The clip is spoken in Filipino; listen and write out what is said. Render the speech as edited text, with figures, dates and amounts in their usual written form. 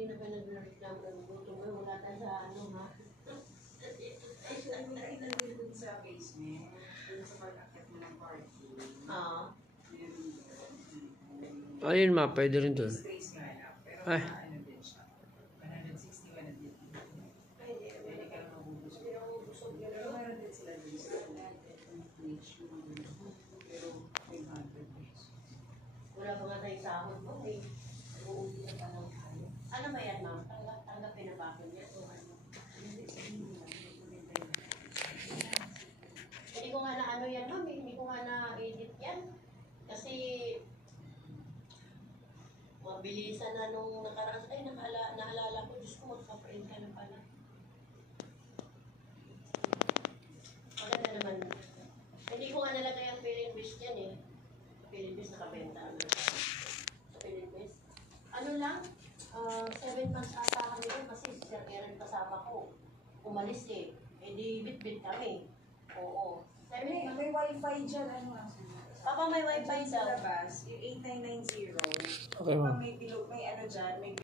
kanina pa nag-reklamo ng gutom mo. Wala tayo sa ano, ha? Actually, may nainagin dun sa basement. Dun sa pag-akit mo ng parking. Oo. Ayun ma, pwede rin doon. Space nga lang. Pero Ay. ano din siya. 160, 150. Pwede ka lang mabubusog. Pero meron din sila dun sa pero 500 pesos. Wala pa nga tayo sahod mo, eh. Nag-uuwi na pa ng ano. Ano ba yan, ma'am? Tanggapin na ba ako niya? O ano? Hindi ko nga na ano yan, ma'am. Hindi ko nga na-edit yan. Kasi mabilisan na nung nakaraan. Ay, naalala ko. Diyos ko, magpa-print ka na pala. Maganda naman. Hindi ko nga nalagay ang Philippines yan eh. Philippines nakabenta na. Sa Philippines. Ano lang? 7 months ata kami doon kasi si Sir Aaron kasama ko. Umalis eh. Eh di bit-bit kami. Oo. May wifi dyan. Ano nga? Papa, may wifi Sa daw. labas, yung 8990. Okay, ma'am. May ano dyan, may